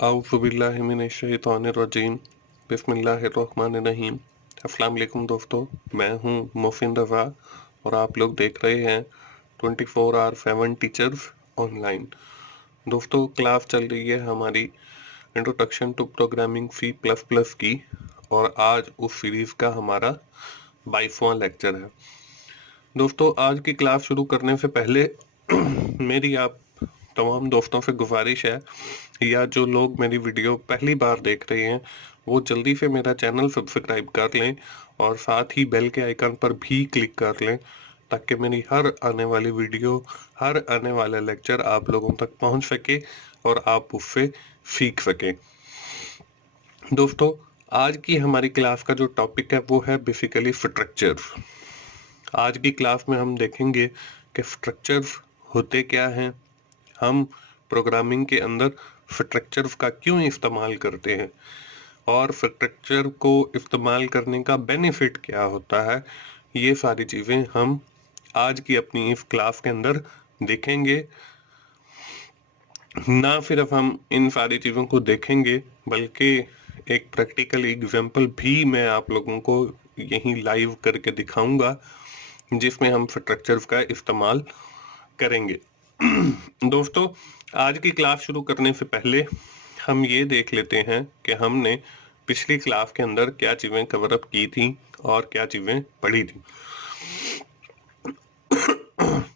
आऊज़ुबिल्लाहिमिनश्शैतानिर्रजीम बिस्मिल्लाहिर्रहमानिर्रहीम। अस्सलाम वालेकुम दोस्तों, मैं हूं मोहसिन रज़ा और आप लोग देख रहे हैं 24/7 टीचर्स ऑनलाइन। दोस्तों, क्लास चल रही है हमारी introduction to programming C plus plus की और आज उस सीरीज़ का हमारा 22वां लेक्चर है। दोस्तों, आज की क्लास शुरू करने से पहले मेरी आप तमाम दोस्तों से गुजारिश है, या जो लोग मेरी वीडियो पहली बार देख रहे हैं वो जल्दी से मेरा चैनल सब्सक्राइब कर लें और साथ ही बेल के आइकन पर भी क्लिक कर लें ताकि मेरी हर आने वाली वीडियो, हर आने वाला लेक्चर आप लोगों तक पहुंच सके और आप उससे सीख सकें। दोस्तों, आज की हमारी क्लास का जो टॉपिक है वो है बेसिकली स्ट्रक्चर। आज की क्लास में हम देखेंगे कि स्ट्रक्चर्स होते क्या हैं, हम प्रोग्रामिंग के अंदर स्ट्रक्चर्स का क्यों इस्तेमाल करते हैं और स्ट्रक्चर को इस्तेमाल करने का बेनिफिट क्या होता है। ये सारी चीज़ें हम आज की अपनी इस क्लास के अंदर देखेंगे। ना सिर्फ हम इन सारी चीज़ों को देखेंगे बल्कि एक प्रैक्टिकल एग्जाम्पल भी मैं आप लोगों को यहीं लाइव करके दिखाऊंगा जिसमें हम स्ट्रक्चर्स का इस्तेमाल करेंगे। दोस्तों, आज की क्लास शुरू करने से पहले हम ये देख लेते हैं कि हमने पिछली क्लास के अंदर क्या चीज़ें कवर अप की थी और क्या चीज़ें पढ़ी थी।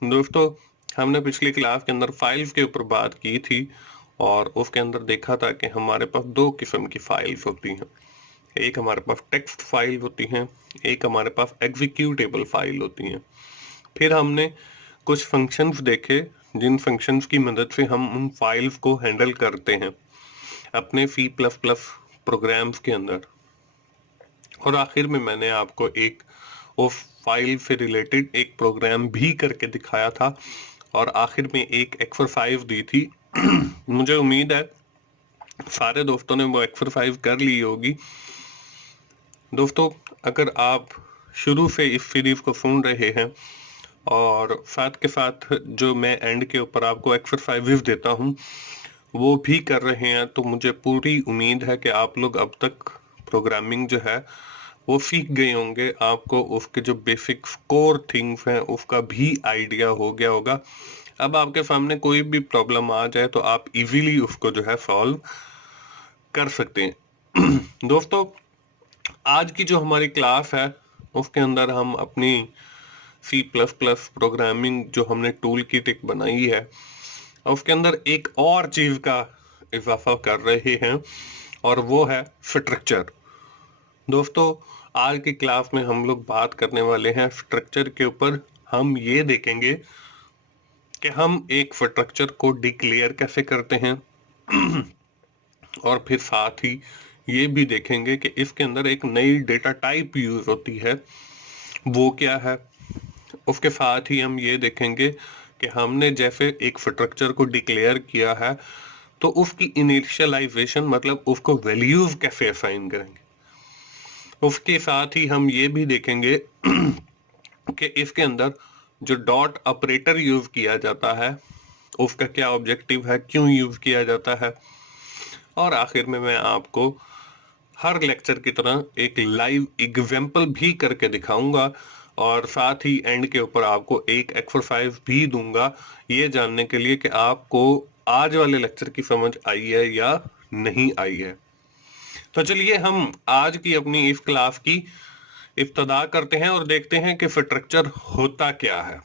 दोस्तों, हमने पिछली क्लास के अंदर फाइल्स के ऊपर बात की थी और उसके अंदर देखा था कि हमारे पास दो किस्म की फाइल्स होती हैं। एक हमारे पास टेक्स्ट फाइल होती हैं, एक हमारे पास एग्जीक्यूटेबल फाइल होती हैं। फिर हमने कुछ फंक्शंस देखे जिन फंक्शंस की मदद से हम उन फाइल्स को हैंडल करते हैं अपने C++ प्रोग्राम्स के अंदर। और आखिर में मैंने आपको एक उस फाइल से रिलेटेड एक प्रोग्राम भी करके दिखाया था और आखिर में एक एक्सरसाइज दी थी। मुझे उम्मीद है सारे दोस्तों ने वो एक्सरसाइज कर ली होगी। दोस्तों, अगर आप शुरू से इस सीरीज को सुन रहे हैं और साथ के साथ जो मैं एंड के ऊपर आपको एक्सरसाइजेस देता हूं वो भी कर रहे हैं, तो मुझे पूरी उम्मीद है कि आप लोग अब तक प्रोग्रामिंग जो है वो सीख गए होंगे। आपको उसके जो बेसिक कोर थिंग्स हैं उसका भी आइडिया हो गया होगा। अब आपके सामने कोई भी प्रॉब्लम आ जाए तो आप इजीली उसको जो है सॉल्व कर सकते हैं। दोस्तों, आज की जो हमारी क्लास है उसके अंदर हम अपनी C++ प्रोग्रामिंग जो हमने टूल किट एक बनाई है उसके अंदर एक और चीज का इजाफा कर रहे हैं और वो है स्ट्रक्चर। दोस्तों, आज की क्लास में हम लोग बात करने वाले हैं स्ट्रक्चर के ऊपर। हम ये देखेंगे कि हम एक स्ट्रक्चर को डिक्लेयर कैसे करते हैं और फिर साथ ही ये भी देखेंगे कि इसके अंदर एक नई डेटा टाइप यूज होती है, वो क्या है। उसके साथ ही हम ये देखेंगे कि हमने जैसे एक स्ट्रक्चर को डिक्लेयर किया है तो उसकी इनिशियलाइजेशन मतलब उसको वैल्यूज कैसे असाइन करेंगे। उसके साथ ही हम ये भी देखेंगे कि इसके अंदर जो डॉट ऑपरेटर यूज किया जाता है उसका क्या ऑब्जेक्टिव है, क्यों यूज किया जाता है। और आखिर में मैं आपको हर लेक्चर की तरह एक लाइव एग्जाम्पल भी करके दिखाऊंगा और साथ ही एंड के ऊपर आपको एक एक्सरसाइज भी दूंगा ये जानने के लिए कि आपको आज वाले लेक्चर की समझ आई है या नहीं आई है। तो चलिए हम आज की अपनी इस क्लास की इब्तिदा करते हैं और देखते हैं कि स्ट्रक्चर होता क्या है।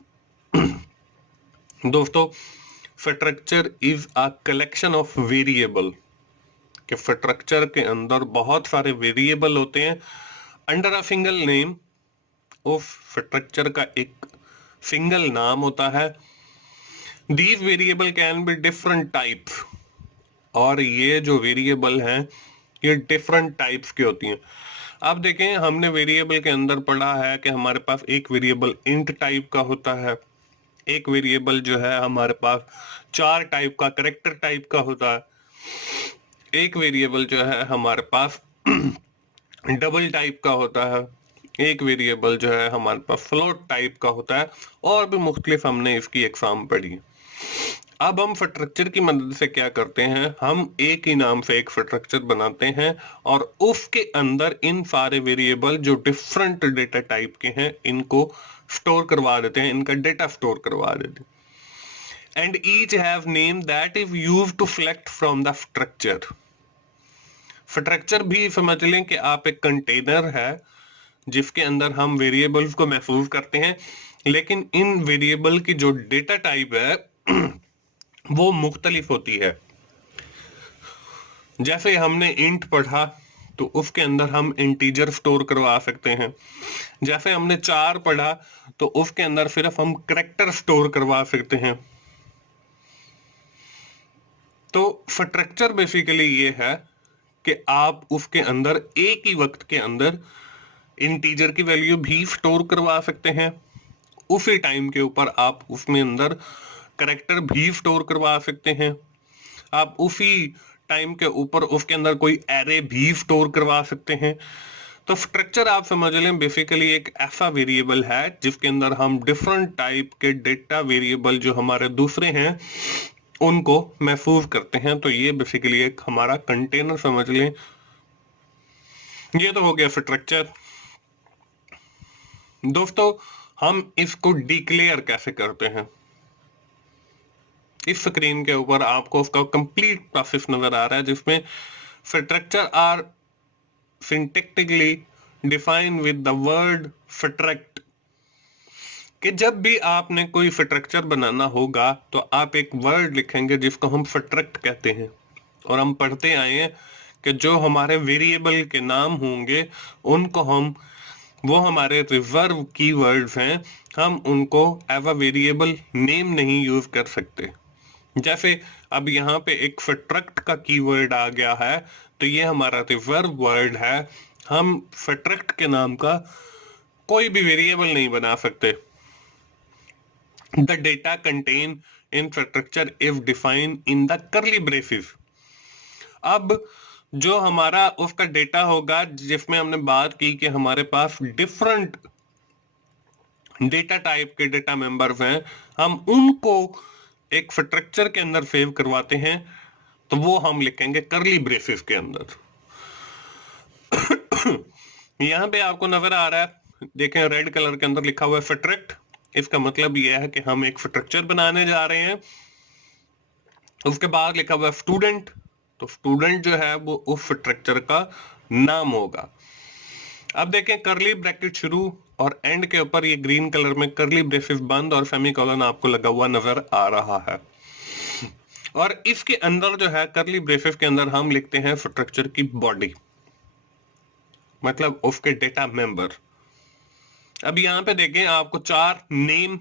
दोस्तों, structure is a collection of variable. कि स्ट्रक्चर के अंदर बहुत सारे वेरिएबल होते हैं अंडर अ सिंगल नेम। उस स्ट्रक्चर का एक सिंगल नाम होता है। These variable can be different types. और ये जो वेरिएबल हैं ये डिफरेंट टाइप्स की होती हैं। अब देखें, हमने वेरिएबल के अंदर पढ़ा है कि हमारे पास एक वेरिएबल इंट टाइप का होता है, एक वेरिएबल जो है हमारे पास चार टाइप का कैरेक्टर टाइप का होता है, एक वेरिएबल जो है हमारे पास डबल टाइप का होता है, एक वेरिएबल जो है हमारे पास फ्लोट टाइप का होता है और भी मुख्तलिफ हमने इसकी एग्जाम पढ़ी है। अब हम स्ट्रक्चर की मदद से क्या करते हैं, हम एक ही नाम से एक स्ट्रक्चर बनाते हैं और उसके अंदर इन सारे वेरिएबल जो डिफरेंट डेटा टाइप के हैं इनको स्टोर करवा देते हैं, इनका डेटा स्टोर करवा देते हैं। And each have name that is used to select from the structure. Structure भी समझ लें कि आप एक कंटेनर है जिसके अंदर हम वेरिएबल्स को महफूज करते हैं, लेकिन इन वेरिएबल की जो डेटा टाइप है वो मुख्तलिफ होती है। जैसे हमने इंट पढ़ा तो उसके अंदर हम इंटीजर स्टोर करवा सकते हैं। जैसे हमने 4 पढ़ा तो उसके अंदर सिर्फ हम कैरेक्टर स्टोर करवा सकते हैं। तो स्ट्रक्चर बेसिकली ये है कि आप उसके अंदर एक ही वक्त के अंदर इंटीजर की वैल्यू भी स्टोर करवा सकते हैं, उसी टाइम के ऊपर आप उसमें अंदर कैरेक्टर भी स्टोर करवा सकते हैं, आप उसी टाइम के ऊपर उसके अंदर कोई एरे भी स्टोर करवा सकते हैं। तो स्ट्रक्चर आप समझ लें बेसिकली एक ऐसा वेरिएबल है जिसके अंदर हम डिफरेंट टाइप के डेटा वेरिएबल जो हमारे दूसरे हैं उनको महफूज करते हैं। तो ये बेसिकली एक हमारा कंटेनर समझ लें। ये तो हो गया स्ट्रक्चर। दोस्तों हम इसको डिक्लेयर कैसे करते हैं, इस स्क्रीन के ऊपर आपको उसका कंप्लीट प्रोसेस नजर आ रहा है जिसमें structure are syntactically define with the word struct. कि जब भी आपने कोई स्ट्रक्चर बनाना होगा तो आप एक वर्ड लिखेंगे जिसको हम स्ट्रक्ट कहते हैं, और हम पढ़ते आए हैं कि जो हमारे वेरिएबल के नाम होंगे उनको हम, वो हमारे रिजर्व कीवर्ड्स हैं, हम उनको एज अ वेरिएबल नेम नहीं यूज कर सकते। जैसे अब यहाँ पे एक स्ट्रक्ट का कीवर्ड आ गया है तो ये हमारा रिजर्व वर्ड है, हम स्ट्रक्ट के नाम का कोई भी वेरिएबल नहीं बना सकते। The data contain in structure is defined in the curly braces. अब जो हमारा उसका डेटा होगा जिसमें हमने बात की कि हमारे पास डिफरेंट डेटा टाइप के डेटा मेंबर्स हैं, हम उनको एक स्ट्रक्चर के अंदर सेव करवाते हैं, तो वो हम लिखेंगे कर्ली ब्रेसेस के अंदर। यहां पे आपको नजर आ रहा है, देखें रेड कलर के अंदर लिखा हुआ है स्ट्रक्ट। इसका मतलब यह है कि हम एक स्ट्रक्चर बनाने जा रहे हैं। उसके बाद लिखा हुआ है स्टूडेंट, तो स्टूडेंट जो है वो उस स्ट्रक्चर का नाम होगा। अब देखें कर्ली ब्रैकेट शुरू और एंड के ऊपर ये ग्रीन कलर में कर्ली ब्रेसेस बंद और सेमीकोलन आपको लगा हुआ नजर आ रहा है। और इसके अंदर जो है कर्ली ब्रेसेस के अंदर हम लिखते हैं स्ट्रक्चर की बॉडी, मतलब उसके डेटा मेंबर। अब यहाँ पे देखें आपको 4 नेम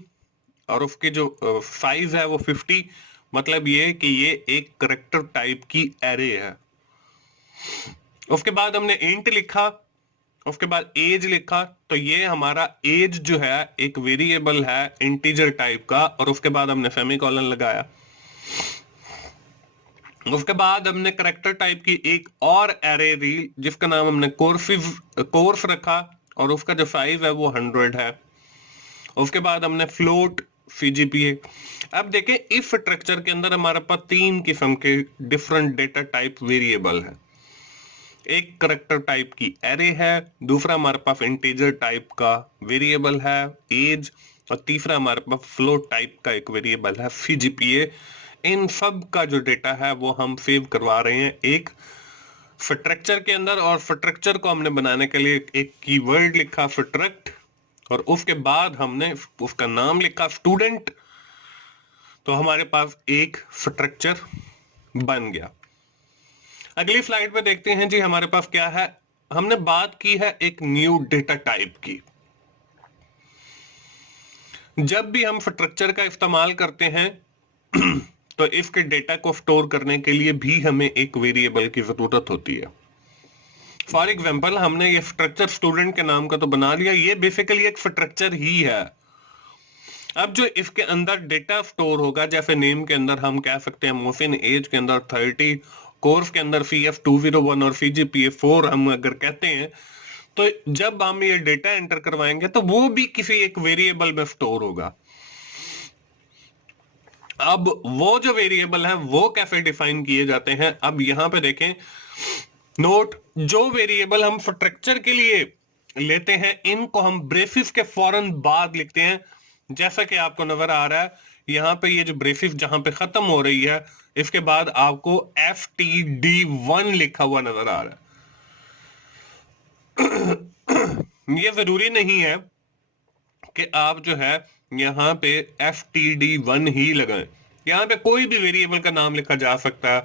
और उसके जो साइज है वो 50, मतलब ये कि ये एक कैरेक्टर टाइप की एरे है। उसके बाद हमने इंट लिखा, उसके बाद एज लिखा, तो ये हमारा एज जो है एक वेरिएबल है इंटीजर टाइप का, और उसके बाद हमने सेमीकोलन लगाया। उसके बाद हमने कैरेक्टर टाइप की एक और एरे ली जिसका नाम हमने कोर्स रखा, और उसका जो साइज है वो 100 है। उसके बाद हमने फ्लोट सीजीपीए। अब देखें इस स्ट्रक्चर के अंदर हमारे पास 3 किस्म के डिफरेंट डेटा टाइप वेरिएबल है। एक कैरेक्टर टाइप की एरे है, दूसरा हमारे पास इंटीजर टाइप का वेरिएबल है एज, और तीसरा हमारे पास फ्लोट टाइप का एक वेरिएबल है सीजीपीए। इन सब का जो डेटा है वो हम सेव करवा रहे हैं एक स्ट्रक्चर के अंदर, और स्ट्रक्चर को हमने बनाने के लिए एक कीवर्ड लिखा स्ट्रक्ट, और उसके बाद हमने उसका नाम लिखा स्टूडेंट, तो हमारे पास एक स्ट्रक्चर बन गया। अगली स्लाइड पे देखते हैं जी हमारे पास क्या है। हमने बात की है एक न्यू डेटा टाइप की। जब भी हम स्ट्रक्चर का इस्तेमाल करते हैं तो इसके डेटा को स्टोर करने के लिए भी हमें एक वेरिएबल की जरूरत होती है। फॉर एग्जाम्पल हमने ये स्ट्रक्चर स्टूडेंट के नाम का तो बना लिया, ये बेसिकली एक स्ट्रक्चर ही है। अब जो इसके अंदर डेटा स्टोर होगा, जैसे नेम के अंदर हम कह सकते हैं मोहसिन, एज के अंदर 30, कोर्स के अंदर CF201 और CGPA4 हम अगर कहते हैं, तो जब हम ये डेटा एंटर करवाएंगे तो वो भी किसी एक वेरिएबल में स्टोर होगा। अब वो जो वेरिएबल है वो कैसे डिफाइन किए जाते हैं, अब यहां पे देखें, नोट, जो वेरिएबल हम स्ट्रक्चर के लिए लेते हैं इनको हम ब्रेसिस के फौरन बाद लिखते हैं। जैसा कि आपको नजर आ रहा है यहाँ पे, ये जो ब्रेसिस जहां पे खत्म हो रही है इसके बाद आपको FTD1 लिखा हुआ नजर आ रहा है। ये जरूरी नहीं है कि आप जो है यहाँ पे FTD1 ही लगाएं, यहाँ पे कोई भी वेरिएबल का नाम लिखा जा सकता है।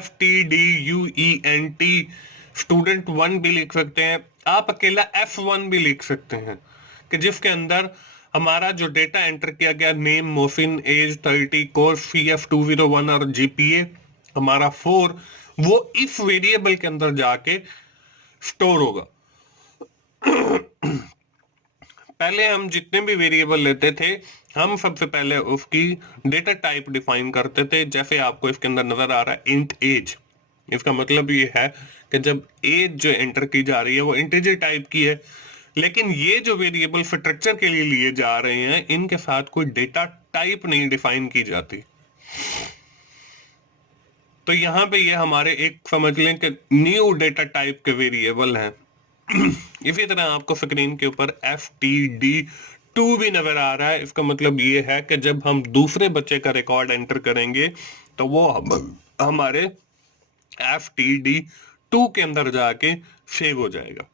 FTDUENT स्टूडेंट 1 भी लिख सकते हैं, आप अकेला F1 भी लिख सकते हैं, कि जिसके अंदर हमारा जो डेटा एंटर किया गया, name Mohsin, as 30, course CF201 और GPA हमारा 4, वो इस वेरिएबल के अंदर जाके स्टोर होगा। पहले हम जितने भी वेरिएबल लेते थे हम सबसे पहले उसकी डेटा टाइप डिफाइन करते थे, जैसे आपको इसके अंदर नजर आ रहा है इंट एज। इसका मतलब ये है कि जब एज जो एंटर की जा रही है वो इंटीजर टाइप की है, लेकिन ये जो वेरिएबल स्ट्रक्चर के लिए लिए जा रहे हैं इनके साथ कोई डेटा टाइप नहीं डिफाइन की जाती। तो यहाँ पे ये हमारे एक समझ लें कि न्यू डेटा टाइप के वेरिएबल हैं। इसी तरह आपको स्क्रीन के ऊपर FTD2 भी नजर आ रहा है। इसका मतलब ये है कि जब हम दूसरे बच्चे का रिकॉर्ड एंटर करेंगे तो वो हमारे FTD2 के अंदर जाके सेव हो जाएगा।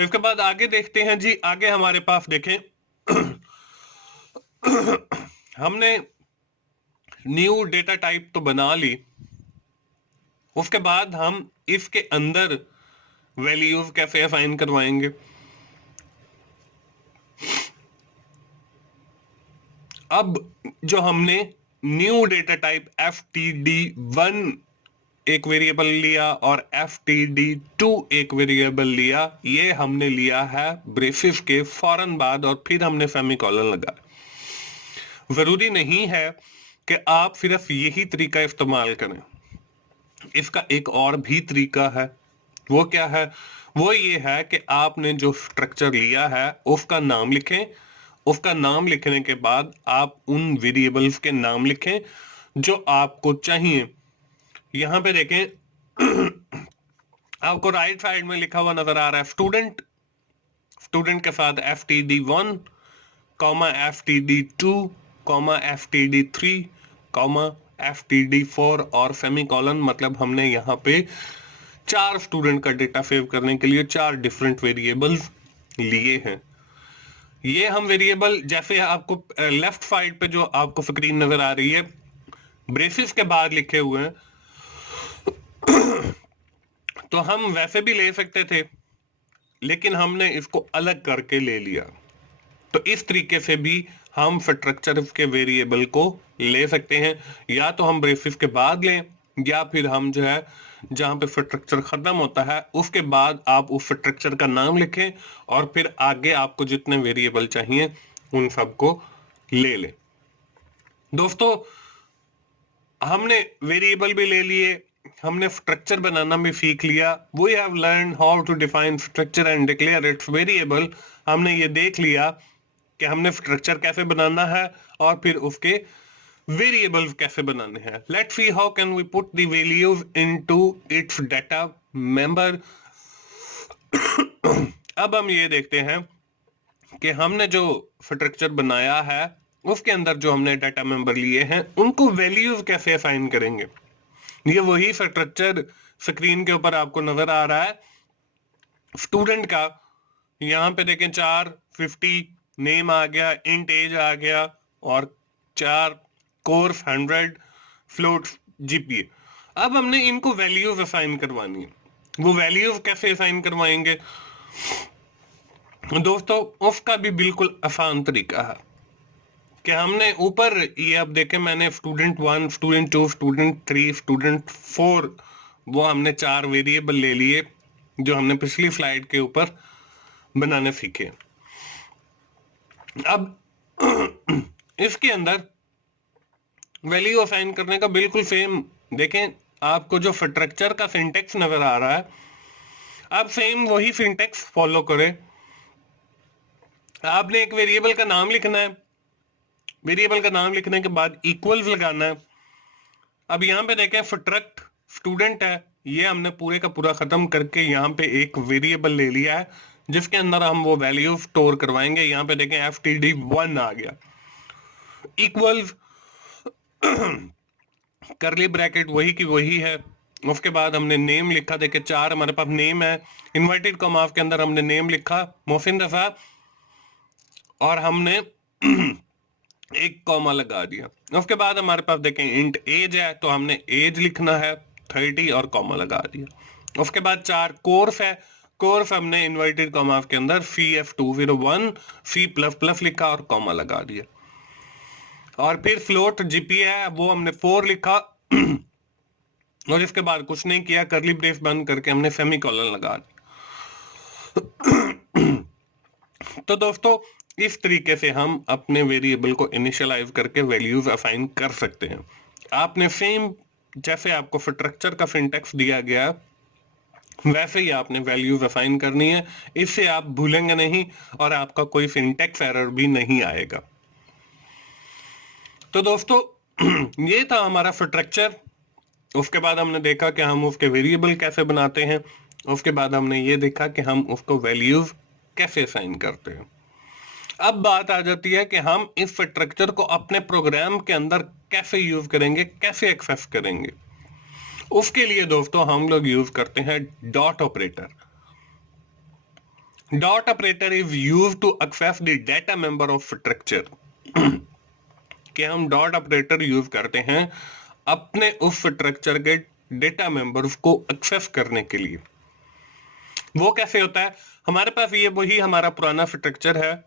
इसके बाद आगे देखते हैं जी, आगे हमारे पास देखें हमने न्यू डेटा टाइप तो बना ली, उसके बाद हम इसके अंदर वैल्यूज कैसे असाइन करवाएंगे। अब जो हमने न्यू डेटा टाइप FTD1 एक वेरिएबल लिया और FTD2 एक वेरिएबल लिया, ये हमने लिया है ब्रेसिस के फौरन बाद और फिर हमने सेमीकोलन लगाया। जरूरी नहीं है कि आप सिर्फ यही तरीका इस्तेमाल करें, इसका एक और भी तरीका है। वो क्या है? वो ये है कि आपने जो स्ट्रक्चर लिया है उसका नाम लिखें, उसका नाम लिखने के बाद आप उन वेरिएबल्स के नाम लिखें जो आपको चाहिए। यहां पे देखें आपको राइट साइड में लिखा हुआ नजर आ रहा है स्टूडेंट, स्टूडेंट के साथ FTD1 comma FTD2 comma FTD3 comma FTD4 और सेमीकोलन। मतलब हमने यहाँ पे 4 स्टूडेंट का डेटा सेव करने के लिए 4 डिफरेंट वेरिएबल्स लिए हैं। ये हम वेरिएबल जैसे आपको लेफ्ट साइड पे जो आपको स्क्रीन नजर आ रही है ब्रेसिस के बाद लिखे हुए हैं, तो हम वैसे भी ले सकते थे लेकिन हमने इसको अलग करके ले लिया। तो इस तरीके से भी हम स्ट्रक्चर के वेरिएबल को ले सकते हैं, या तो हम ब्रेसिस के बाद लें या फिर हम जो है जहां पे स्ट्रक्चर खत्म होता है उसके बाद आप उस स्ट्रक्चर का नाम लिखें और फिर आगे आपको जितने वेरिएबल चाहिए उन सबको ले लें। दोस्तों, हमने वेरिएबल भी ले लिए, हमने स्ट्रक्चर बनाना भी सीख लिया। We have learn how to define structure and declare its variable. हमने ये देख लिया कि हमने स्ट्रक्चर कैसे बनाना है और फिर उसके वेरिएबल्स कैसे बनाने हैं। Let's see how can we put the values into its data member. अब हम ये देखते हैं कि हमने जो स्ट्रक्चर बनाया है उसके अंदर जो हमने डाटा मेंबर लिए हैं उनको वैल्यूज कैसे असाइन करेंगे। ये वही स्ट्रक्चर स्क्रीन के ऊपर आपको नजर आ रहा है स्टूडेंट का। यहाँ पे देखें 4 50 नेम आ गया, इंट एज आ गया और 4 कोर्स 100 फ्लोट GPA। अब हमने इनको वैल्यूज असाइन करवानी है। वो वैल्यूज कैसे असाइन करवाएंगे दोस्तों? उसका भी बिल्कुल आसान तरीका है कि हमने ऊपर ये अब देखें, मैंने स्टूडेंट 1, स्टूडेंट 2, स्टूडेंट 3, स्टूडेंट 4 वो हमने 4 वेरिएबल ले लिए जो हमने पिछली स्लाइड के ऊपर बनाने सीखे। अब इसके अंदर वैल्यू असाइन करने का बिल्कुल सेम देखें, आपको जो स्ट्रक्चर का सिंटेक्स नजर आ रहा है आप सेम वही सिंटेक्स फॉलो करें। आपने एक वेरिएबल का नाम लिखना है, वेरिएबल का नाम लिखने के बाद इक्वल्स लगाना है। अब यहाँ पे देखें फट्रक्ट स्टूडेंट है, ये हमने पूरे का पूरा खत्म करके यहाँ पे एक वेरिएबल ले लिया है जिसके अंदर हम वो वैल्यू स्टोर करवाएंगे। यहाँ पे देखें ftd1 आ गया, इक्वल्स करली ब्रैकेट वही की वही है। उसके बाद हमने नेम लिखा, देखिए 4 हमारे पास नेम है, इन्वर्टेड कॉमा के अंदर हमने नेम लिखा मोहसिन रफा, और हमने एक कॉमा लगा दिया। उसके बाद हमारे पास देखें इंट एज है, तो हमने एज लिखना है 30 और कॉमा लगा दिया। उसके बाद 4 कोर्स है, कोर्स हमने इन्वर्टेड कॉमा के अंदर CF201 C++ लिखा और कॉमा लगा दिया। और फिर फ्लोट जीपीए है, वो हमने 4 लिखा और इसके बाद कुछ नहीं किया, करली ब्रेस बंद करके हमने सेमीकोलन लगा दिया। तो दोस्तों इस तरीके से हम अपने वेरिएबल को इनिशियलाइज करके वैल्यूज असाइन कर सकते हैं। आपने सेम जैसे आपको स्ट्रक्चर का सिंटैक्स दिया गया वैसे ही आपने वैल्यूज असाइन करनी है, इससे आप भूलेंगे नहीं और आपका कोई सिंटैक्स एरर भी नहीं आएगा। तो दोस्तों ये था हमारा स्ट्रक्चर। उसके बाद हमने देखा कि हम उसके वेरिएबल कैसे बनाते हैं, उसके बाद हमने ये देखा कि हम उसको वैल्यूज कैसे असाइन करते हैं। अब बात आ जाती है कि हम इस स्ट्रक्चर को अपने प्रोग्राम के अंदर कैसे यूज करेंगे, कैसे एक्सेस करेंगे। उसके लिए दोस्तों हम लोग यूज करते हैं dot operator. Dot operator is used to access the data member of structure. कि हम डॉट ऑपरेटर यूज करते हैं अपने उस स्ट्रक्चर के डेटा मेंबर्स को एक्सेस करने के लिए। वो कैसे होता है, हमारे पास ये वही हमारा पुराना स्ट्रक्चर है,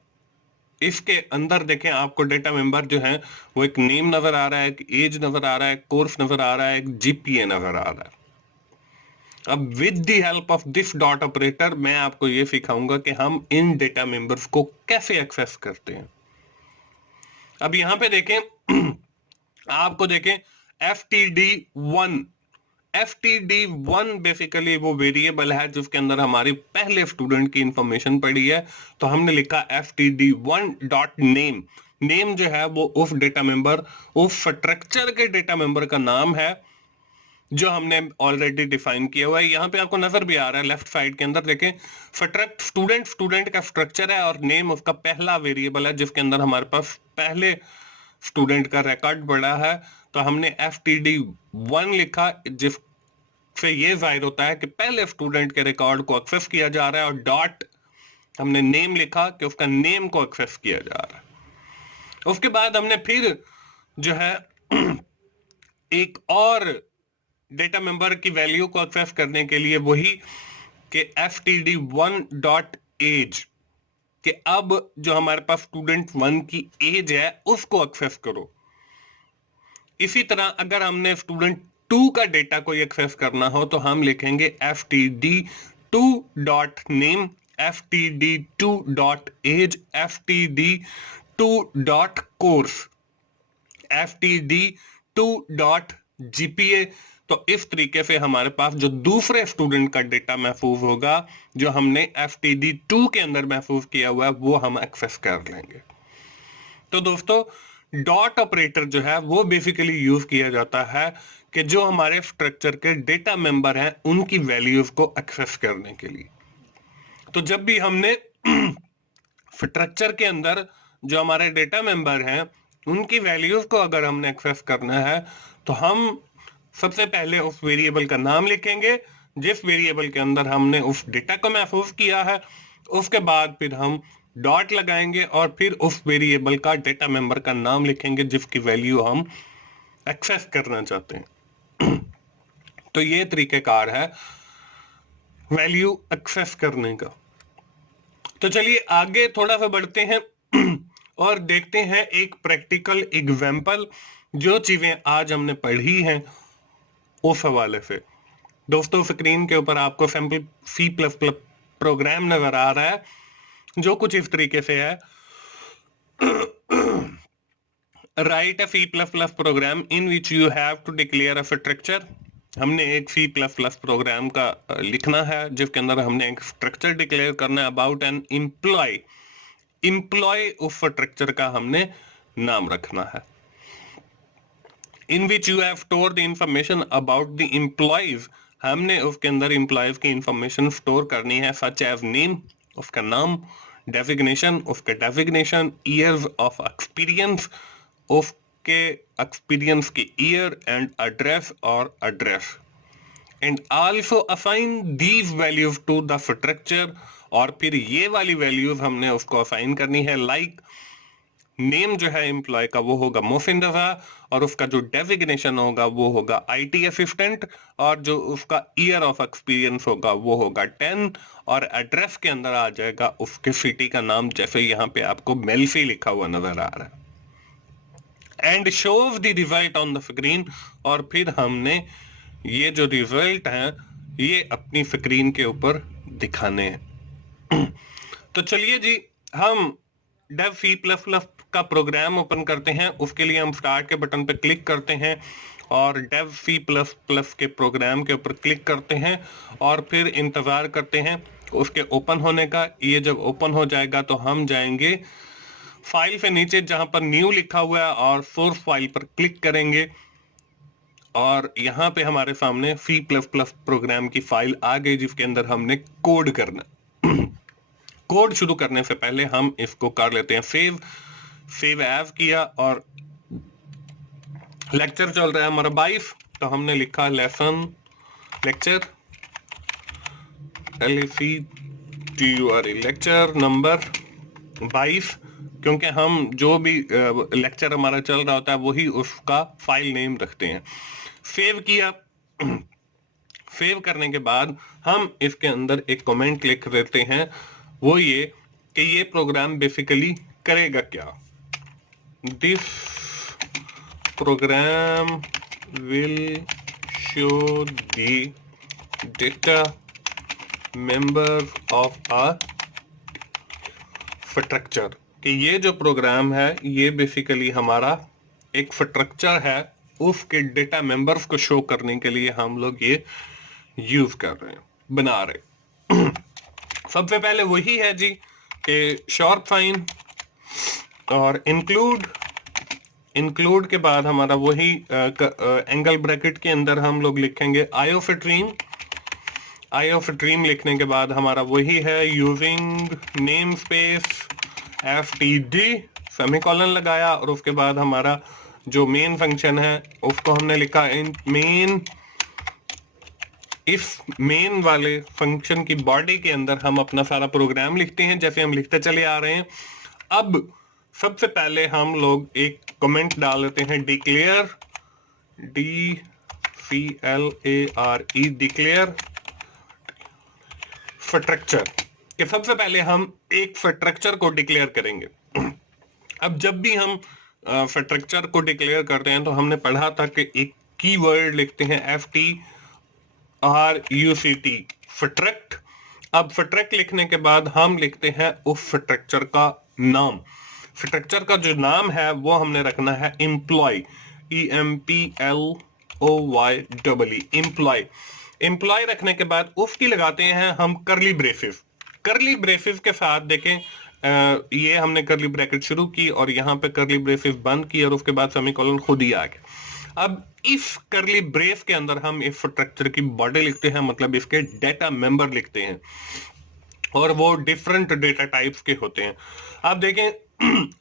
इसके अंदर देखें आपको डेटा मेंबर जो है वो एक नेम नजर आ रहा है, एक एज नजर आ रहा है, कोर्स नजर आ रहा है, एक जीपीए नजर आ रहा है। अब with the help of this dot operator मैं आपको ये सिखाऊंगा कि हम इन डेटा मेंबर्स को कैसे एक्सेस करते हैं। अब यहां पे देखें आपको देखें ftd1 ftd1 बेसिकली वो वेरिएबल है जिसके अंदर हमारी पहले स्टूडेंट की इंफॉर्मेशन पड़ी है, तो हमने लिखा ftd1.name। नेम जो है वो उस डेटा मेंबर, उस स्ट्रक्चर के डेटा मेंबर का नाम है जो हमने ऑलरेडी डिफाइन किया हुआ है। यहाँ पे आपको नजर भी आ रहा है लेफ्ट साइड के अंदर देखें स्टूडेंट का स्ट्रक्चर है और नेम उसका पहला वेरिएबल है जिसके अंदर हमारे पास पहले स्टूडेंट का रिकॉर्ड पड़ा है। तो हमने ftd1 लिखा जिससे ये जाहिर होता है कि पहले स्टूडेंट के रिकॉर्ड को एक्सेस किया जा रहा है, और डॉट हमने नेम लिखा कि उसका नेम को एक्सेस किया जा रहा है। उसके बाद हमने फिर जो है एक और डेटा मेंबर की वैल्यू को एक्सेस करने के लिए वही कि ftd1.age कि अब जो हमारे पास स्टूडेंट 1 की एज है उसको एक्सेस करो। इसी तरह अगर हमने स्टूडेंट 2 का डेटा कोई एक्सेस करना हो तो हम लिखेंगे ftd2.name ftd2.age ftd2.course ftd2.gpa। तो इस तरीके से हमारे पास जो दूसरे स्टूडेंट का डेटा महफूज होगा जो हमने ftd2 के अंदर महफूज किया हुआ है वो हम एक्सेस कर लेंगे। तो दोस्तों डॉट ऑपरेटर जो है वो बेसिकली यूज किया जाता है कि जो हमारे स्ट्रक्चर के डेटा मेंबर हैं उनकी वैल्यूज को एक्सेस करने के लिए। तो जब भी हमने स्ट्रक्चर के अंदर जो हमारे डेटा मेंबर हैं उनकी वैल्यूज को अगर हमने एक्सेस करना है तो हम सबसे पहले उस वेरिएबल का नाम लिखेंगे जिस वेरिएबल के अंदर हमने उस डेटा को महफूज किया है। उसके बाद फिर हम डॉट लगाएंगे और फिर उस वेरिएबल का डेटा मेंबर का नाम लिखेंगे जिसकी वैल्यू हम एक्सेस करना चाहते हैं। तो ये तरीकेकार है वैल्यू एक्सेस करने का। तो चलिए आगे थोड़ा सा बढ़ते हैं और देखते हैं एक प्रैक्टिकल एग्जाम्पल जो चीजें आज हमने पढ़ी हैं उस हवाले से। दोस्तों स्क्रीन के ऊपर आपको सैंपल C++ प्रोग्राम नजर आ रहा है जो कुछ इस तरीके से है। Write a C++ program in which you have to declare a structure. हमने एक C++ प्रोग्राम का लिखना है जिसके अंदर हमने एक स्ट्रक्चर डिक्लेयर करना है अबाउट एन एम्प्लॉय। एम्प्लॉय उस स्ट्रक्चर का हमने नाम रखना है। In which you have stored the information about the employees, हमने उसके अंदर एम्प्लॉयज की इंफॉर्मेशन स्टोर करनी है, सच एज नेम, उसका नाम, डेजिग्नेशन, उसका डेजिग्नेशन, ईयर्स ऑफ एक्सपीरियंस, उसके एक्सपीरियंस की ईयर, एंड एड्रेस और address, and also assign these values to the structure, और फिर ये वाली वैल्यूज हमने उसको असाइन करनी है। लाइक नेम जो है एम्प्लॉय का वो होगा मोहसिन रजा, और उसका जो डेजिग्नेशन होगा वो होगा आईटी असिस्टेंट, और जो उसका ईयर ऑफ एक्सपीरियंस होगा वो होगा 10, और एड्रेस के अंदर आ जाएगा उसके सिटी का नाम, जैसे यहाँ पे आपको मेल्फी लिखा हुआ नजर आ रहा है। And shows the result on the screen, और फिर हमने ये जो रिजल्ट है ये अपनी स्क्रीन के ऊपर दिखाने हैं। तो चलिए जी, हम डेव सी प्लस प्लस का प्रोग्राम ओपन करते हैं। उसके लिए हम स्टार्ट के बटन पर क्लिक करते हैं और डेव सी प्लस प्लस के प्रोग्राम के ऊपर क्लिक करते हैं, और फिर इंतजार करते हैं उसके ओपन होने का। ये जब ओपन हो जाएगा तो हम जाएंगे फाइल से नीचे जहां पर न्यू लिखा हुआ है, और सोर्स फाइल पर क्लिक करेंगे, और यहाँ पे हमारे सामने सी प्लस प्लस प्रोग्राम की फाइल आ गई, जिसके अंदर हमने कोड करना। कोड शुरू करने से पहले हम इसको कर लेते हैं सेव एज किया, और लेक्चर चल रहा है हमारा 22, तो हमने लिखा lesson lecture LECTURE lecture number 22, क्योंकि हम जो भी लेक्चर हमारा चल रहा होता है वही उसका फाइल नेम रखते हैं। सेव किया। सेव करने के बाद हम इसके अंदर एक कमेंट लिख देते हैं, वो ये कि ये प्रोग्राम बेसिकली करेगा क्या। This program will show the data member of a structure, कि ये जो प्रोग्राम है ये बेसिकली हमारा एक स्ट्रक्चर है, उसके डेटा मेंबर्स को शो करने के लिए हम लोग ये यूज कर रहे हैं, बना रहे। सबसे पहले वही है जी कि शॉर्ट फाइन और इंक्लूड के बाद हमारा वही एंगल ब्रैकेट के अंदर हम लोग लिखेंगे आई ऑफ ड्रीम लिखने के बाद हमारा वही है using name space FTD semicolon लगाया, और उसके बाद हमारा जो मेन फंक्शन है उसको हमने लिखा इंट मेन। इस मेन वाले फंक्शन की बॉडी के अंदर हम अपना सारा प्रोग्राम लिखते हैं, जैसे हम लिखते चले आ रहे हैं। अब सबसे पहले हम लोग एक कमेंट डाल देते हैं, डिक्लेयर DCLARE डिक्लेयर स्ट्रक्चर, कि सबसे पहले हम एक स्ट्रक्चर को डिक्लेयर करेंगे। अब जब भी हम स्ट्रक्चर को डिक्लेयर करते हैं तो हमने पढ़ा था कि एक कीवर्ड लिखते हैं FTRUCT स्ट्रक्ट। अब स्ट्रक्ट लिखने के बाद हम लिखते हैं उस स्ट्रक्चर का नाम। स्ट्रक्चर का जो नाम है वो हमने रखना है एम्प्लॉय, EMPLOY एम्प्लॉय। एम्प्लॉय रखने के बाद उसकी लगाते हैं हम करली ब्रेसेस। करली ब्रेसेस के साथ देखें, ये हमने करली ब्रैकेट शुरू की और यहाँ पे करली ब्रेसेस बंद की, और उसके बाद सेमीकोलन खुद ही आ गया। अब इस करली ब्रेस के अंदर हम इस स्ट्रक्चर की बॉडी लिखते हैं, मतलब इसके डेटा मेंबर लिखते हैं, और वो डिफरेंट डेटा टाइप्स के होते हैं। अब देखें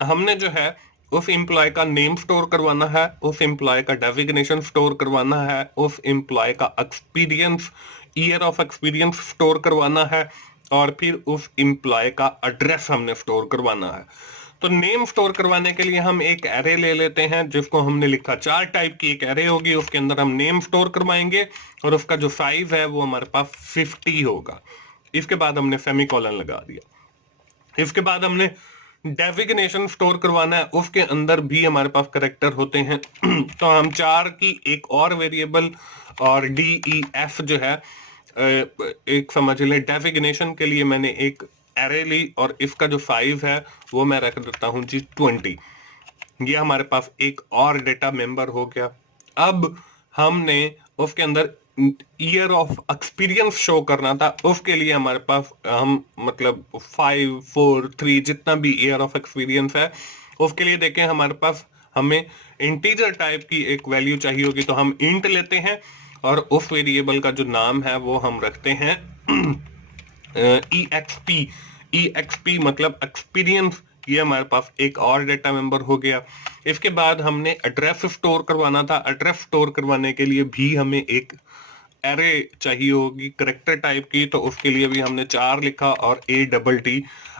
हमने जो है उस एम्प्लॉय का नेम स्टोर करवाना है, उस एम्प्लॉय का डेजिग्नेशन स्टोर करवाना है, उस एम्प्लॉय का experience, year of experience store करवाना है, और फिर उस एम्प्लॉय का एड्रेस हमने स्टोर करवाना है। तो नेम स्टोर करवाने के लिए हम एक एरे ले लेते हैं, जिसको हमने लिखा 4 टाइप की एक एरे होगी, उसके अंदर हम नेम स्टोर करवाएंगे, और उसका जो साइज है वो हमारे पास 50 होगा। इसके बाद हमने सेमीकोलन लगा दिया। इसके बाद हमने डेजिग्नेशन स्टोर करवाना है, उसके अंदर भी हमारे पास कैरेक्टर होते हैं। तो हम 4 की एक और वेरिएबल और DEF जो है एक समझ ले, डेजिग्नेशन के लिए मैंने एक एरे ली, और इसका जो साइज है वो मैं रख देता हूं जी 20। ये हमारे पास एक और डेटा मेंबर हो गया। अब हमने उसके अंदर ईयर ऑफ एक्सपीरियंस शो करना था, उसके लिए हमारे पास हम मतलब 5 4 3 जितना भी ईयर ऑफ एक्सपीरियंस है उसके लिए देखें हमारे पास हमें इंटीजर टाइप की एक वैल्यू चाहिए होगी, तो हम इंट लेते हैं और उस वेरिएबल का जो नाम है वो हम रखते हैं EXP। EXP मतलब एक्सपीरियंस। ये हमारे पास एक और डेटा मेंबर हो गया। इसके बाद हमने एड्रेस स्टोर करवाना था। एड्रेस स्टोर करवाने के लिए भी हमें एक एरे चाहिए होगी करेक्टर टाइप की, तो उसके लिए भी हमने 4 लिखा और ADD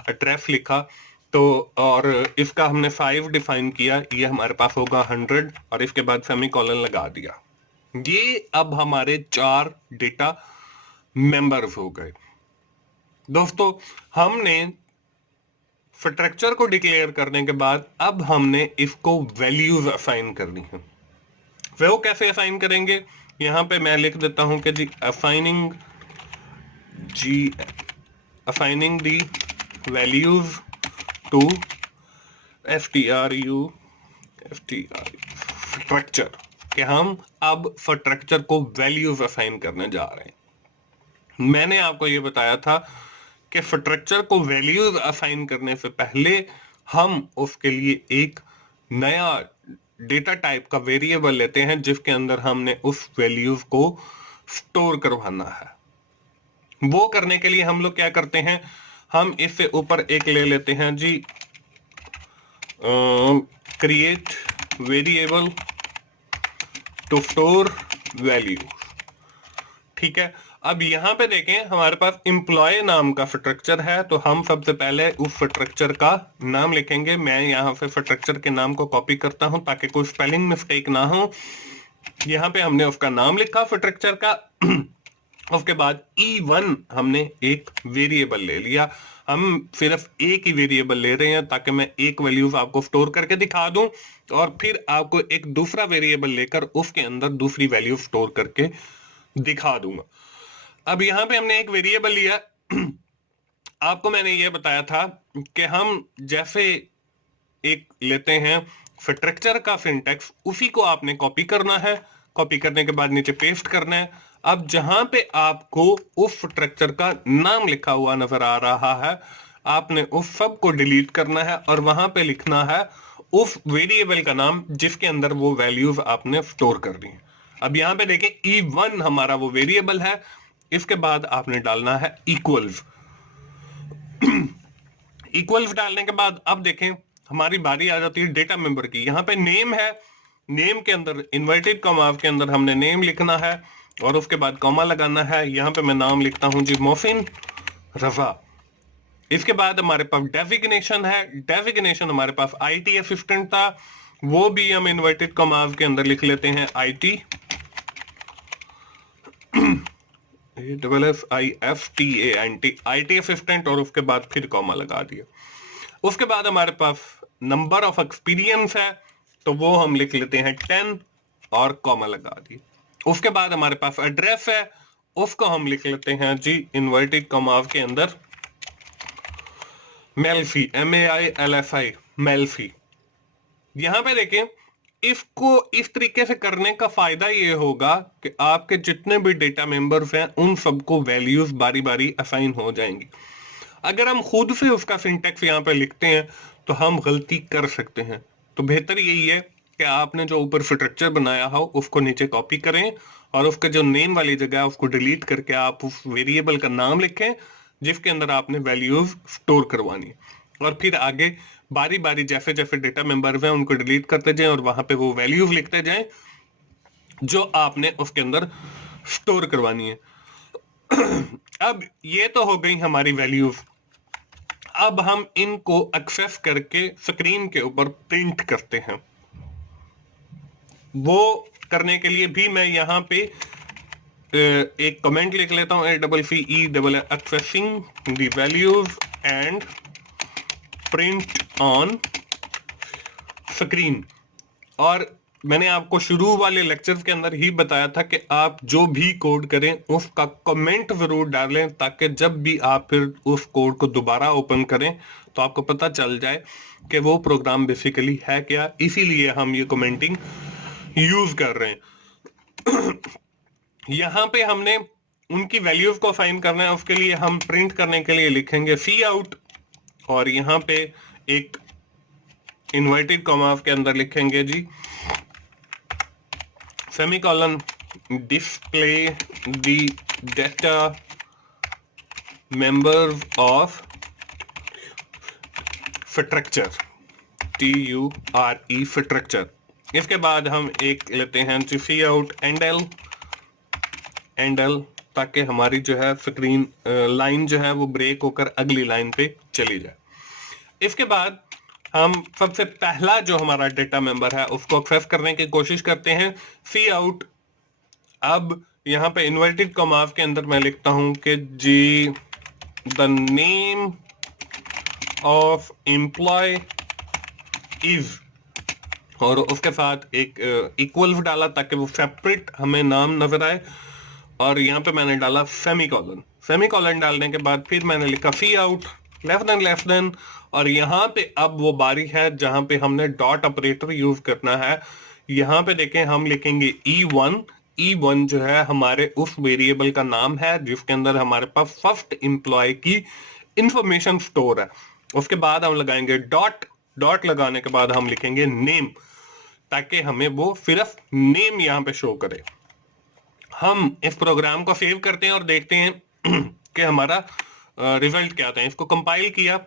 एड्रेस लिखा। तो और इसका हमने 5 डिफाइन किया, ये हमारे पास होगा 100 और इसके बाद सेमीकोलन लगा दिया। ये अब हमारे 4 डेटा मेंबर्स हो गए। दोस्तों, हमने स्ट्रक्चर को डिक्लेयर करने के बाद अब हमने इसको वैल्यूज असाइन करनी है। वो कैसे असाइन करेंगे, यहां पे मैं लिख देता हूं कि जी assigning the values to structure, कि हम अब स्ट्रक्चर को वैल्यूज असाइन करने जा रहे हैं। मैंने आपको ये बताया था कि स्ट्रक्चर को वैल्यूज असाइन करने से पहले हम उसके लिए एक नया डेटा टाइप का वेरिएबल लेते हैं जिसके अंदर हमने उस वैल्यूज को स्टोर करवाना है। वो करने के लिए हम लोग क्या करते हैं, हम इससे ऊपर एक ले लेते हैं जी create variable to store value. ठीक है, अब यहां पे देखें हमारे पास एम्प्लॉय नाम का स्ट्रक्चर है, तो हम सबसे पहले उस स्ट्रक्चर का नाम लिखेंगे। मैं यहां पे स्ट्रक्चर के नाम को कॉपी करता हूं ताकि कोई स्पेलिंग मिस्टेक ना हो। यहां पे हमने उसका नाम लिखा स्ट्रक्चर का। उसके बाद E1 हमने एक वेरिएबल ले लिया। हम सिर्फ एक ही वेरिएबल ले रहे हैं ताकि मैं एक वैल्यूज आपको स्टोर करके दिखा दूं और फिर आपको एक दूसरा वेरिएबल लेकर उसके अंदर दूसरी वैल्यू स्टोर करके दिखा दूंगा। अब यहां पे हमने एक वेरिएबल लिया। आपको मैंने ये बताया था कि हम जैसे एक लेते हैं स्ट्रक्चर का सिंटैक्स, उसी को आपने कॉपी करना है। कॉपी करने के बाद नीचे पेस्ट करना है। अब जहां पे आपको उस स्ट्रक्चर का नाम लिखा हुआ नजर आ रहा है, आपने उस सब को डिलीट करना है और वहां पे लिखना है उस वेरिएबल का नाम जिसके अंदर वो वैल्यूज आपने स्टोर करनी है। अब यहां पे देखें E1 हमारा वो वेरिएबल है। इसके बाद आपने डालना है इक्वल्स। इक्वल्स डालने के बाद अब देखें हमारी बारी आ जाती है डेटा मेंबर की। यहाँ पे नेम है, नेम के अंदर इन्वर्टेड कॉमा के अंदर हमने नेम लिखना है और उसके बाद कॉमा लगाना है। यहाँ पे मैं नाम लिखता हूं जी मोहसिन रजा। इसके बाद हमारे पास डेजिग्नेशन है। डेजिग्नेशन हमारे पास IT असिस्टेंट था, वो भी हम इन्वर्टेड कॉमा के अंदर लिख लेते हैं IT IT असिस्टेंट और उसके बाद फिर कॉमा लगा दिया। उसके बाद हमारे पास नंबर ऑफ एक्सपीरियंस है, तो वो हम लिख लेते हैं 10 और कॉमा लगा दिए। उसके बाद हमारे पास एड्रेस है, उसको हम लिख लेते हैं जी इन्वर्टेड कॉमा के अंदर मेल्फी, MAILFI मेल्फी। यहां पे देखें इसको इस तरीके से करने का फायदा ये होगा कि आपके जितने भी डेटा मेंबर्स हैं उन सबको वैल्यूज बारी बारी असाइन हो जाएंगी। अगर हम खुद से उसका सिंटैक्स यहाँ पे लिखते हैं तो हम गलती कर सकते हैं। तो बेहतर यही है कि आपने जो ऊपर स्ट्रक्चर बनाया हो उसको नीचे कॉपी करें और उसके जो नेम वाली जगह है उसको डिलीट करके आप उस वेरिएबल का नाम लिखें जिसके अंदर आपने वैल्यूज स्टोर करवानी है और फिर आगे बारी बारी जैसे जैसे डेटा मेंबर हैं उनको डिलीट करते जाएं और वहां पे वो वैल्यूज लिखते जाएं जो आपने उसके अंदर स्टोर करवानी है। अब ये तो हो गई हमारी वैल्यूज। अब हम इनको एक्सेस करके स्क्रीन के ऊपर प्रिंट करते हैं। वो करने के लिए भी मैं यहां पे एक कमेंट लिख लेता हूं ACCE accessing the values and print on screen। और मैंने आपको शुरू वाले लेक्चर के अंदर ही बताया था कि आप जो भी कोड करें उसका कमेंट जरूर डालें ताकि जब भी आप फिर उस कोड को दोबारा ओपन करें तो आपको पता चल जाए कि वो प्रोग्राम बेसिकली है क्या। इसीलिए हम ये कमेंटिंग यूज कर रहे हैं। यहां पे हमने उनकी वैल्यूज को फाइंड करना है, उसके लिए हम प्रिंट करने के लिए लिखेंगे सी आउट और यहां पे एक इन्वर्टेड कॉमा के अंदर लिखेंगे जी semicolon display the data members of structure TURE structure. इसके बाद हम एक लेते हैं सी आउट एंडल ताकि हमारी जो है स्क्रीन लाइन जो है वो ब्रेक होकर अगली लाइन पे चली जाए। इसके बाद हम सबसे पहला जो हमारा डेटा मेंबर है उसको एक्सेस करने की कोशिश करते हैं सी आउट। अब यहाँ पे इन्वर्टेड कॉमास के अंदर मैं लिखता हूं कि जी the name of employ is, और उसके साथ एक इक्वल्स डाला ताकि वो सेपरेट हमें नाम नजर आए, और यहाँ पे मैंने डाला सेमीकोलन डालने के बाद फिर मैंने लिखा सी आउट लेस देन, और यहाँ पे अब वो बारी है जहां पे हमने डॉट ऑपरेटर यूज करना है। यहाँ पे देखें हम लिखेंगे E1 जो है हमारे उस वेरिएबल का नाम है जिसके अंदर हमारे पास फर्स्ट एम्प्लॉय की इंफॉर्मेशन स्टोर है। उसके बाद हम लगाएंगे डॉट लगाने के बाद हम लिखेंगे नेम ताकि हमें वो सिर्फ नेम यहाँ पे शो करे। हम इस प्रोग्राम को सेव करते हैं और देखते हैं कि हमारा रिजल्ट क्या आता है। इसको कंपाइल किया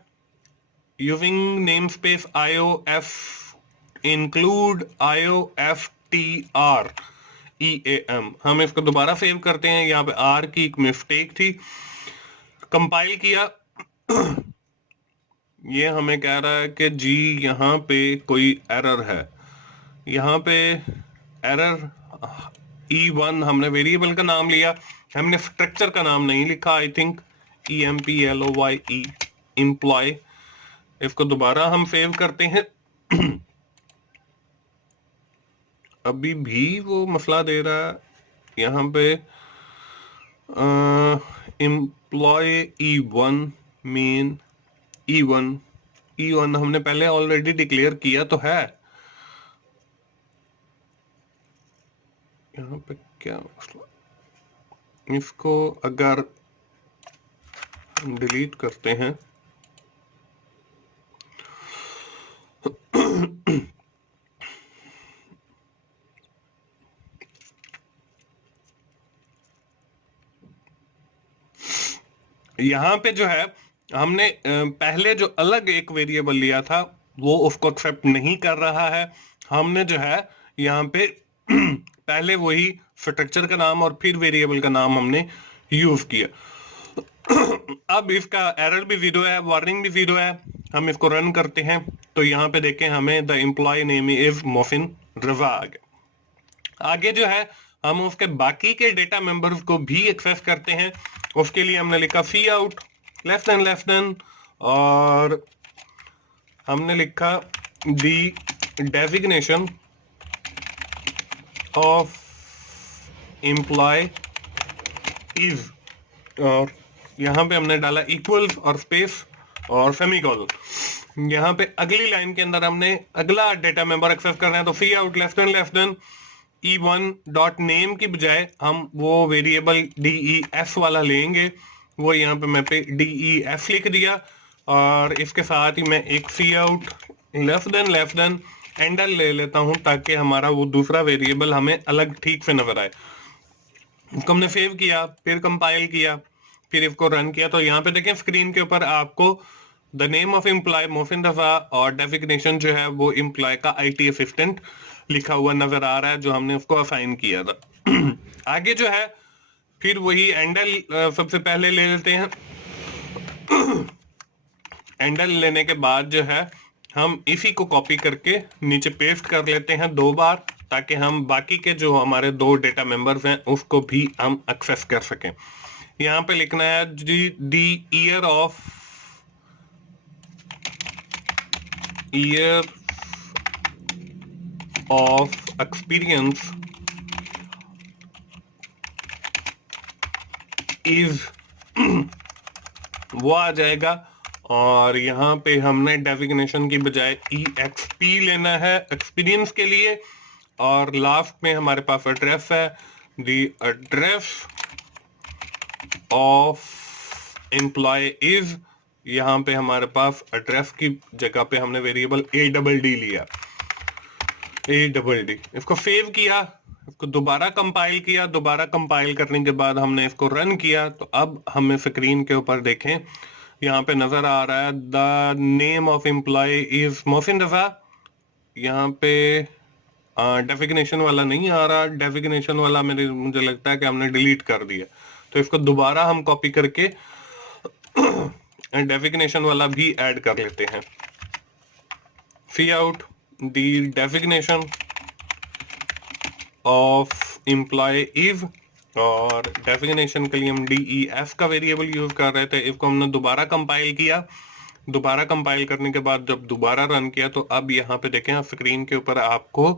using name space IOF include IOFTR EAM। हम इसको दोबारा सेव करते हैं, यहाँ पे R की एक मिस्टेक थी। कंपाइल किया, ये हमें कह रहा है कि जी यहाँ पे कोई एरर है। यहाँ पे एरर E1 हमने वेरिएबल का नाम लिया, हमने स्ट्रक्चर का नाम नहीं लिखा। I think EMPLOYE employee. इसको दोबारा हम सेव करते हैं। अभी भी वो मसला दे रहा है यहाँ पे एम्प्लॉय E1 मेन E1 हमने पहले ऑलरेडी डिक्लेयर किया तो है। यहाँ पे क्या मसला, इसको अगर डिलीट करते हैं यहाँ पे जो है हमने पहले जो अलग एक वेरिएबल लिया था वो उसको एक्सेप्ट नहीं कर रहा है। हमने जो है यहाँ पे पहले वही स्ट्रक्चर का नाम और फिर वेरिएबल का नाम हमने यूज किया। अब इसका एरर भी 0 है, वार्निंग भी 0 है। हम इसको रन करते हैं तो यहाँ पे देखें हमें the employ name is Mohsin Raza आगे जो है हम उसके बाकी के डेटा मेंबर्स को भी एक्सेस करते हैं। उसके लिए हमने लिखा सी आउट लेस देन और हमने लिखा दी डेजिग्नेशन ऑफ एम्प्लॉय इज, और यहाँ पे हमने डाला इक्वल्स और स्पेस और सेमीकोलन। यहाँ पे अगली लाइन के अंदर हमने अगला डेटा मेंबर एक्सेस करना है तो C out less than E1 dot name की बजाय हम वो वेरिएबल DEF वाला लेंगे। वो यहाँ पे मैं पे DEF लिख दिया और इसके साथ ही मैं एक सी आउट लेस देन एंडल ले लेता हूँ ताकि हमारा वो दूसरा वेरिएबल हमें अलग ठीक से नजर आए। इसको हमने सेव किया, फिर कंपाइल किया, फिर इसको रन किया तो यहाँ पे देखें स्क्रीन के ऊपर आपको the name of employ Mohsin Raza और डेजिग्नेशन जो है वो एम्प्लॉय का IT असिस्टेंट लिखा हुआ नजर आ रहा है जो हमने उसको असाइन किया था। आगे जो है फिर वही एंडल सबसे पहले ले लेते हैं। एंडल लेने के बाद जो है हम इसी को कॉपी करके नीचे पेस्ट कर लेते हैं 2 बार ताकि हम बाकी के जो हमारे 2 डेटा मेंबर्स हैं उसको भी हम एक्सेस कर सकें। यहाँ पे लिखना है दी ईयर ऑफ एक्सपीरियंस इज वो आ जाएगा और यहाँ पे हमने डेजिग्नेशन की बजाय EXP लेना है एक्सपीरियंस के लिए और लास्ट में हमारे पास एड्रेस है the address of employ is यहाँ पे हमारे पास एड्रेस की जगह पे हमने वेरिएबल ADD लिया, ADD। इसको सेव किया, इसको दोबारा कंपाइल किया, दोबारा कंपाइल करने के बाद हमने इसको रन किया। तो अब हमें स्क्रीन के ऊपर देखें, यहाँ पे नजर आ रहा है the name of employ is Mohsin Raza. यहाँ पे डेफिनेशन वाला नहीं आ रहा, डेफिनेशन वाला मुझे लगता है कि हमने डिलीट कर दिया। तो इसको दोबारा हम कॉपी करके डेफिनेशन वाला भी ऐड कर लेते हैं। C out the definition of employ is, और डेफिनेशन के लिए हम DEF का वेरिएबल यूज कर रहे थे। इसको हमने दोबारा कंपाइल किया, दोबारा कंपाइल करने के बाद जब दोबारा रन किया तो अब यहाँ पे देखें स्क्रीन के ऊपर आपको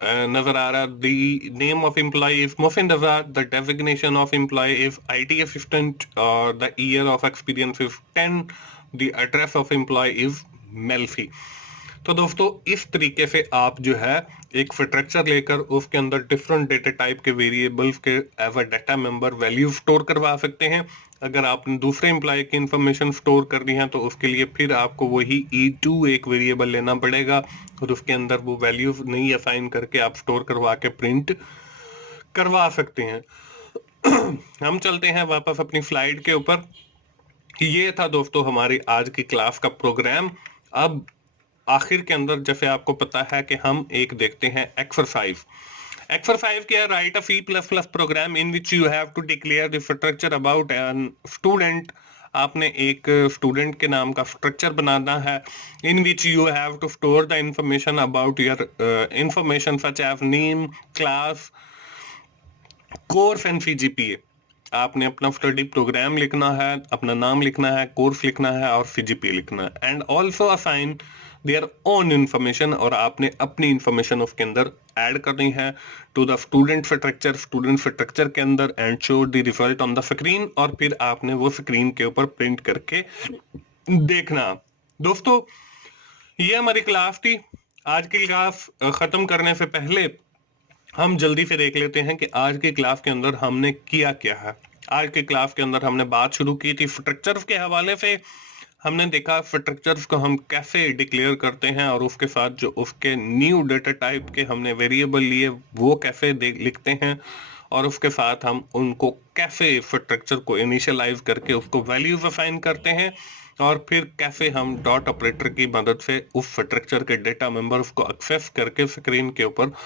नजर आ रहा है the name of employ is Mohsin Raza, the definition of employ is IT assistant, और the year of experience is 10, the address of employ is Melfi. तो दोस्तों इस तरीके से आप जो है एक स्ट्रक्चर लेकर उसके अंदर डिफरेंट डेटा टाइप के वेरिएबल्स के as a data member value store करवा सकते हैं। अगर आपने दूसरे एम्प्लॉय की इंफॉर्मेशन स्टोर करनी है तो उसके लिए फिर आपको वही E2 एक वेरिएबल लेना पड़ेगा और उसके अंदर वो वैल्यू नहीं असाइन करके आप स्टोर करवा के प्रिंट करवा सकते हैं। हम चलते हैं वापस अपनी स्लाइड के ऊपर। ये था दोस्तों हमारी आज की क्लास का प्रोग्राम। अब आखिर के अंदर जैसे आपको पता है कि हम एक देखते हैं एक्सरसाइज। एक्सरसाइज क्या है? Write a C++ program in which you have to declare the structure about an student. आपने एक स्टूडेंट के नाम का स्ट्रक्चर बनाना है, in which you have to store the information about your information such as name, class, course and CGPA। आपने अपना study programme लिखना है, अपना नाम लिखना है, कोर्स लिखना है और CGPA लिखना है, and also assign their own information, और आपने अपनी इंफॉर्मेशन उसके अंदर ऐड करनी है टू द स्टूडेंट स्ट्रक्चर के अंदर and show the result on the screen, और फिर आपने वो स्क्रीन के ऊपर प्रिंट करके देखना। दोस्तों ये हमारी क्लास थी। आज की क्लास खत्म करने से पहले हम जल्दी से देख लेते हैं कि आज की क्लास के अंदर हमने किया क्या है। आज की क्लास के अंदर हमने बात शुरू की थी स्ट्रक्चर्स के हवाले से। हमने देखा स्ट्रक्चर्स को हम कैसे डिक्लेयर करते हैं और उसके साथ जो उसके न्यू डेटा टाइप के हमने वेरिएबल लिए वो कैसे लिखते हैं, और उसके साथ हम उनको कैसे स्ट्रक्चर को इनिशियलाइज करके उसको वैल्यूज असाइन करते हैं, और फिर कैसे हम डॉट ऑपरेटर की मदद से उस स्ट्रक्चर के डेटा मेंबर्स को एक्सेस करके स्क्रीन के ऊपर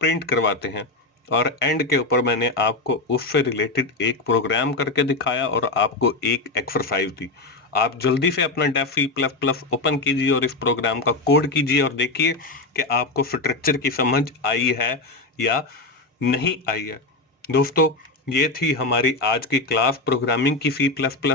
प्रिंट करवाते हैं। और एंड के ऊपर मैंने आपको उससे रिलेटेड एक प्रोग्राम करके दिखाया और आपको एक एक्सरसाइज दी। आप जल्दी से अपना डेफ C++ ओपन कीजिए और इस प्रोग्राम का कोड कीजिए और देखिए कि आपको स्ट्रक्चर की समझ आई है या नहीं आई है। दोस्तों ये थी हमारी आज की क्लास प्रोग्रामिंग की C++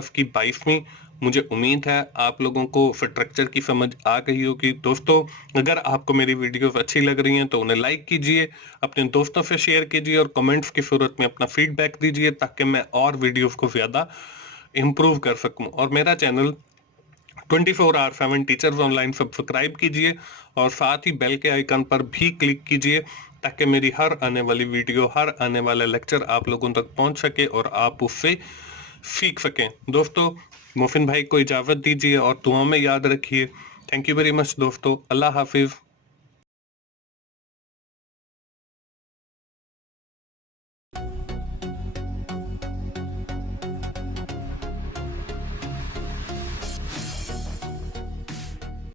की 22वीं। मुझे उम्मीद है आप लोगों को स्ट्रक्चर की समझ आ गई होगी। दोस्तों अगर आपको मेरी वीडियोस अच्छी लग रही हैं तो उन्हें लाइक कीजिए, अपने दोस्तों से शेयर कीजिए और कमेंट्स की सूरत में अपना फीडबैक दीजिए ताकि मैं और वीडियोस को ज़्यादा इम्प्रूव कर सकूं। और मेरा चैनल 24/7 टीचर्स ऑनलाइन सब्सक्राइब कीजिए और साथ ही बेल के आइकन पर भी क्लिक कीजिए ताकि मेरी हर आने वाली वीडियो, हर आने वाला लेक्चर आप लोगों तक पहुंच सके और आप उससे सीख सकें। दोस्तों मोहसिन भाई को इजाज़त दीजिए और दुआ में याद रखिए। थैंक यू वेरी मच दोस्तों। अल्लाह हाफिज़।